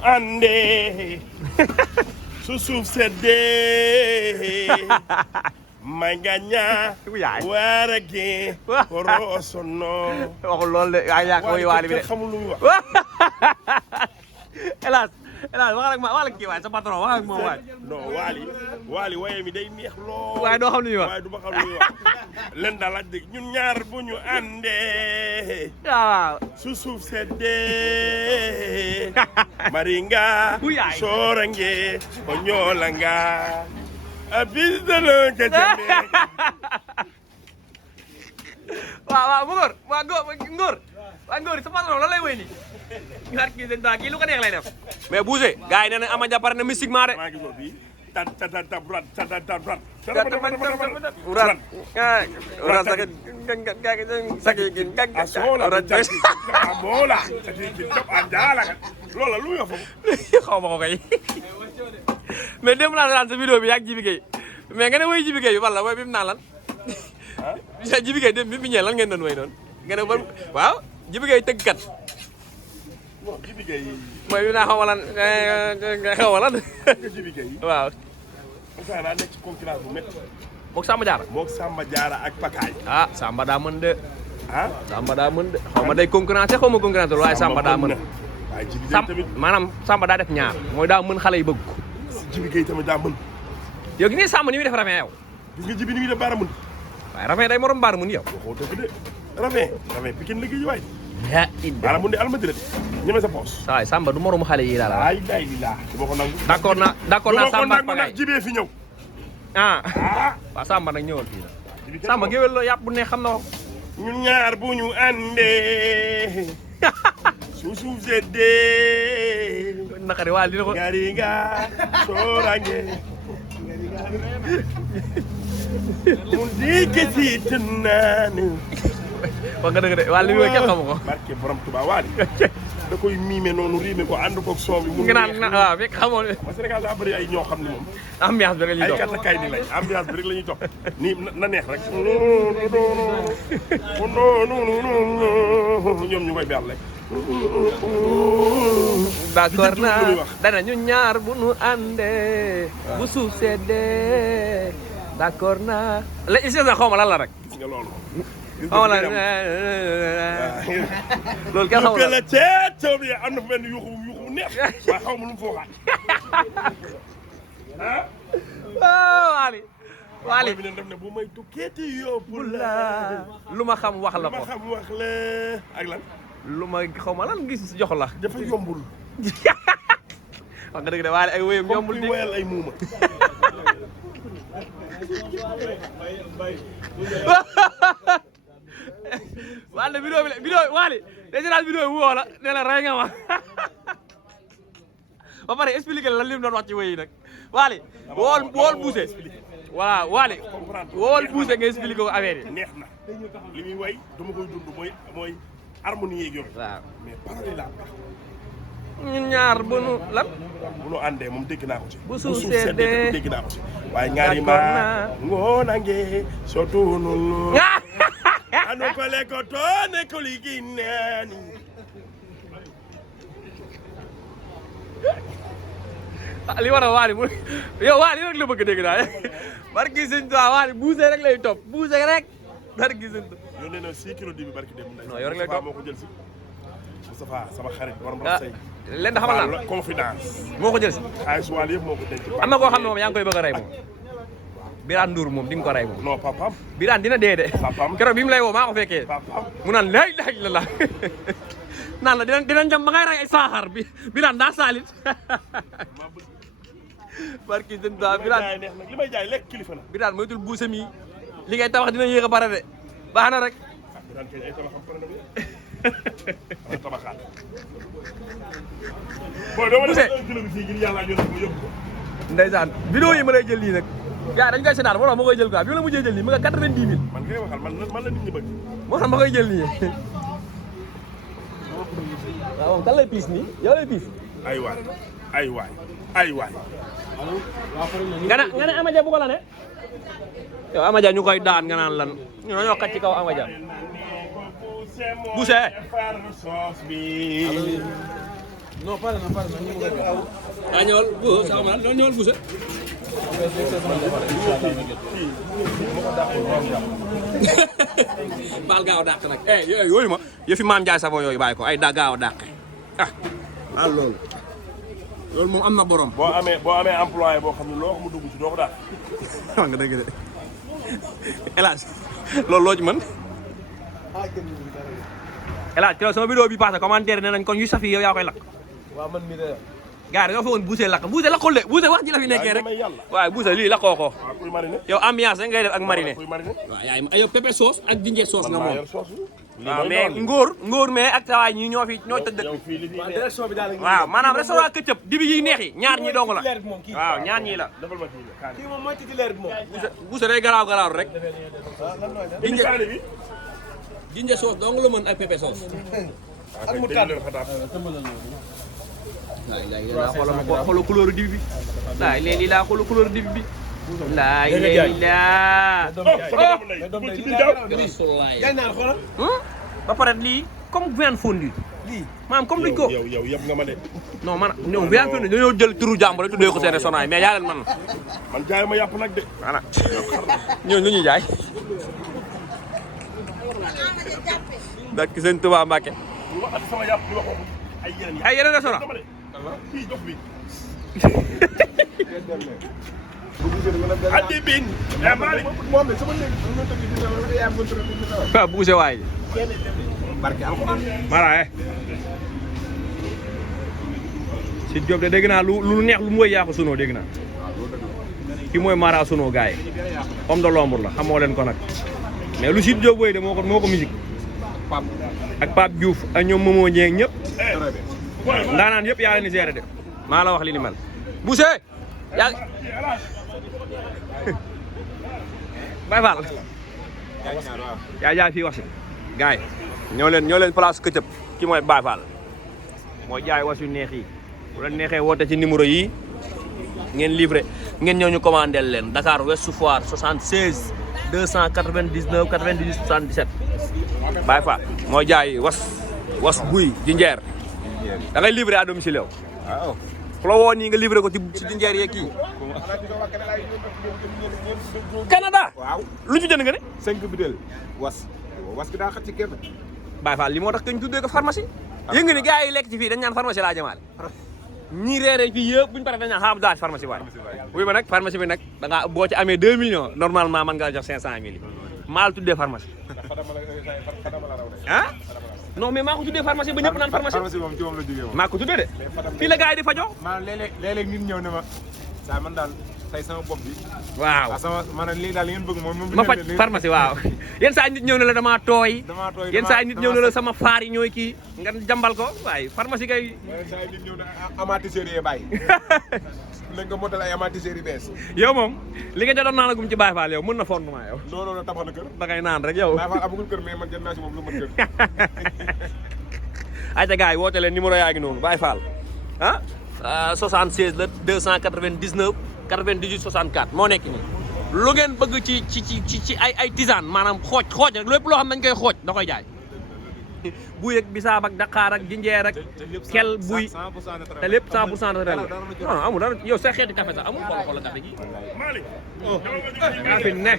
ande su suuf seddee magaña warage korosono waxul lool de ay yaa ko waali bi de xamul lu muy wax hélas wax ak ma kii waay sa patron wax ak moom waay non waali waye mi day neex lool waaye doo xam lu ñuy wax waaye du ma xam lu ñuy wax len daal laaj dëgg ñun ñaar bu ñu àndee waaw su suuf seddee maringa soorange o ñoolanga a bis de lo ke jambe waaw mu ngor waa ngor sa patron lan lay wéy ni ngar kii seen daa kii lu ko neex lay def mais Boucher gars yi nee na Ama Dia pare na mystiquement de maa ngi ko bii tat loola lu yo foofu xaw ma ko kay mais démb naa daan sa vidéo bi yaag Jibi Gueye mais nga ne woy Jibi Gueye bi wala woy bi mu naan lan Jibi Gueye dem bi mu ñëwee lan ngeen doon woy noonu nga ne waaw Jibi Gueye tëggkat bon Jibi Gueye mooy bi naa xaw ma lan xaw ma lan Jibi Gueye waaw Moussa daa nekk ci concurrence bu métti moog Samba Diarra Samba Diarra ak Pakaay Samba daa mën de Samba daa mën de xaw ma day concurrence xaw ma concurrence waaye Samba daa mën waaye Jibi Gueye tamit maanaam Samba daa def ñaar mooy daa mën xale yi bëgg ko Jibi Gueye tamit daa mën yow gis nga Samba ni muy def rafet yow gis nga Jibi ni muy def baara mën waaye rafet day morom baara mën yow waxoo dëgg de rafet Pikine liggéey waay baara mën de almadina ñeme sa poos waay Samba du moromu xale yi daal ay day laa du ma ko nangu d'accord naa Samba ak Pagaye jibee fi ñëw waaw Samba nag ñëwal fii Samba géwél la yàpp bu ne xam na ko ñun ñaar bu ñu àndee su suuf seddee naqari waa dina ko ngari nga soorange mun di kesi tënnaane wax nga dëgg de waa li muy kenn xamu ko barke borom Tuubaa waali da koy miime noonu riime ko ànd koog soow bi mu ngi naan waaw fekk xamoo ne Sénégal daa bëri ay ñoo xam ne moom ambiance bi rek la ñuy ay topp katakay ni lañ ambiance bi rek la ñuy topp nii na neex rek ñoom ñu koy beer rek d'accord naa dana ñu ñaar bu nu àndee bu suuf seddee d'accord naa la isa xaw ma lan la rek gis nga loolu xaw ma lan loolu kenn xaw ma la ceeb bi am na fa benn yuuxu bu neex waaye xaw ma lu mu fooxaat Waly bi ne def ne bu may tukkeeti yóbbu la lu ma xam wax la ko lu ma xam wax la ak lan lu ma xaw ma lan gis jox la dafa yombul wax nga dëgg de Waly ay wéyam yombul di wéyal ay muuma Waly vidéo Waly déjà vidéo bi woo la nee na rey nga ma ba pare expliqué la li mu doon wax ci wéy yi nag Waly wool Boucher voilà Waly wool Boucher nga expliqué ko affaire yi neex na li muy way dama koy dund mooy harmonie yeeg yooyu waaw mais parole la ñun ñaar bu nu lan bu nu àndee moom dégg naa ko ci bu suuf seddee dégg naa ko ci waaye ngaari ma ngoonange sotununu ano kole ko toone ko liginani li war a Waly mu yow Waly rek la bëgg dégg naa barki sëñ Tuubaa Waly Boucher rek lay topp Boucher rek barki sëñ Tuubaa yónnee na 6 kilos di bi barki dem non yor lay topp moo ko jël si Moustapha sama xarit borom say leen da xamal naa confidence moo ko jël si xaalis Waly yëpp moo ko denc am na koo xam ne moom yaa ngi koy bëgg a rey moom Birane Ndour moom di nga ko rey moom non papam Birane dina dee de papam keroog bi mu lay woo maa ko fekkee papam mu naan laa ilaaha illallaah naan la dinañ jam ba ngay rey ay saaxar bi Birane daa saalit barki sëñ Tuubaa Birane neex nag li may jaay lekk kilifa na Birane moytul Boucher mi li ngay tabax dina yéex a bare de baax na rek Birane kay ay tabaxam pare na bi tabaxaat Boucher kilo bi fii ngir yàlla ñu ko yóbbu ko ndeysaan vidéo yi ma lay jël lii nag yaa dañ koy seetaan moo tax ma koy jël quoi bi ma la mujjee jël nii ma nga 90 000 man ngay waxal man la nit ñi bëgg moo tax ma koy jël nii waaw moom kan lay piis nii yow lay piis ay waay nga ne Ama Dia bu ko la ne yow Ama Dia ñu koy daan nga naan lan ñu dañoo kat ci kaw Ama Dia Boucher non pare na ñu ngi ah ñëwal bu sama man ñëwal bu sa baal gaaw a dàq nag yooyu ma yëfi maam Ndiaye Savon yooyu bàyyi ko ay daa gaaw a dàq ah loolu moom am na borom. boo amee employé boo xam ne loo xam mu dugg ci doo ko daal. wax nga dëgg de El Hadj loolu loo ci mën. El Hadj keroog sama vidéo bi passé commentaire nee nañ kon yu saf yi yow yaa koy lakk. waaw man mii de. gars yi da nga fa woon buuse lakk buuse lakkul de buuse wax ji la fi nekkee rek. waaw buuse lii lakkoo ko. waaw kuy mariner. yow ambiance rek ngay def ak mariner. kuy mariner. waaw yaay yow pépé sauce ak dinjeer sauce nga moom. waaw mais ngóor. ngóor mais ak tawaay ñi ñoo tëdd. yow fii li fi ne. direction bi daal la waaw maanaam restaurant këccëb dibi yi neex yi ñaar ñi dong la. waaw ñaar ñii la. defal ma fii la. kii moom mooy titulaire bi moom. buuse day garaaw rek. dinjeer bi. dinjeer sauce dong la mën ak pépé sauce. ak mu tànn. laay léegi laa xoolal couleur dibi bi. laay léegi laa xoolal couleur dibi bi. laay léegi laa. yaay naan xoolal. ba pare lii comme viande fondue. lii maanaam comme duñ ko. yow yëpp nga ma de. non man ñoom viande fondue dañoo jël turu jàmbur rek tuddee ko seen restaurant yi mais yaa leen man man jaay ma yàpp nag de. voilà ñooñu lu ñuy jaay. ndax seen Tuubaa Mbàkke. lu ma at sama yàpp di wax ay yeneen restaurant. fii dox bi. addi bin. Malick. waaw buuse waay. mara si Diop de dégg naa lu neex lu mu woy yaa ko sunoo dégg naa. kii mooy Mara sunoo gars yi. homme de l'ombre la xamoo leen ko nag. mais lu si Diop woy de moo ko musique. ak Pape Diouf ak ñoom Momo Dieng ñëpp. ndaanaan yëpp yaa leen di gérer de. maa la wax li ni mel. Bousse yaa Baye Fall yaa jaay fii wax si gars yi ñoo leen place këccëb ki mooy Baye Fall mooy jaay was yu neex yi bu leen neexee woote ci numéro yi ngeen livré ngeen ñëw ñu commandé leen Dakar Ouest Foire 76 299 98 77 Baye Fall mooy jaay was buy jinjeer da ngay livré à domicile yow waaw ku la woo nii nga livré ko ci jinjeer yeeg kii Canada. waaw lu ci jënd nga ne. 5 bidel was bi daa xat ci kenn. Baye Fall li moo tax que ñu tuddee ko pharmacie. yëngu nga ni gars yi lekk ci fii dañ naan pharmacie laa jëmaale. ñii reeree fii yëpp buñu paree dañ naan xaaral daal pharmacie waay. wuy ma nag pharmacie bi nag da ngaa boo ci amee 2 millions normalement mën ngaa jox 500 000 maal tuddee pharmacie. ah non mais maa ko tuddee pharmacie ba ñëpp naan pharmacie. pharmacie moom ci moom la jógee moom. maa ko tuddee de. fii la gars yi di fajoo. maanaam léeg-léeg nit ñëw ne ma saa man daal tey sama bopp bi. waaw sama maanaam léegi daal li ngeen bëgg moom. ma faj pharmacie waaw. yenn saa nit ñëw ne la damaa tooy. yenn saa nit ñëw ne la sama faar yi ñooy kii nga jambal ko waaye pharmacie kay. yenn saa nit ñëw ne amatiseurs yi bàyyi. nañ ko motal ay amatiseurs yu bees. yow moom li nga doon naanagum ci Baye Fall yow mën na fondement yow. non non tabax na kër. da ngay naan rek yow. Baye Fall amagul kër mais man jënd naa si moom lu mën kër. ayca gars yi woote leen numéro yaa ngi noonu Baye Fall ah 76 la 299 98 64 moo nekk nii lu ngeen bëgg ci ay tisane maanaam xooj rek lépp loo xam dañ koy xooj da koy jaay buy ak bisaab ak daqaar ak jinjeer ak kel buy te lépp 100% naturel la non amul dara yow sa xeeti café sax amul xool café gi Malick. yaa fi ne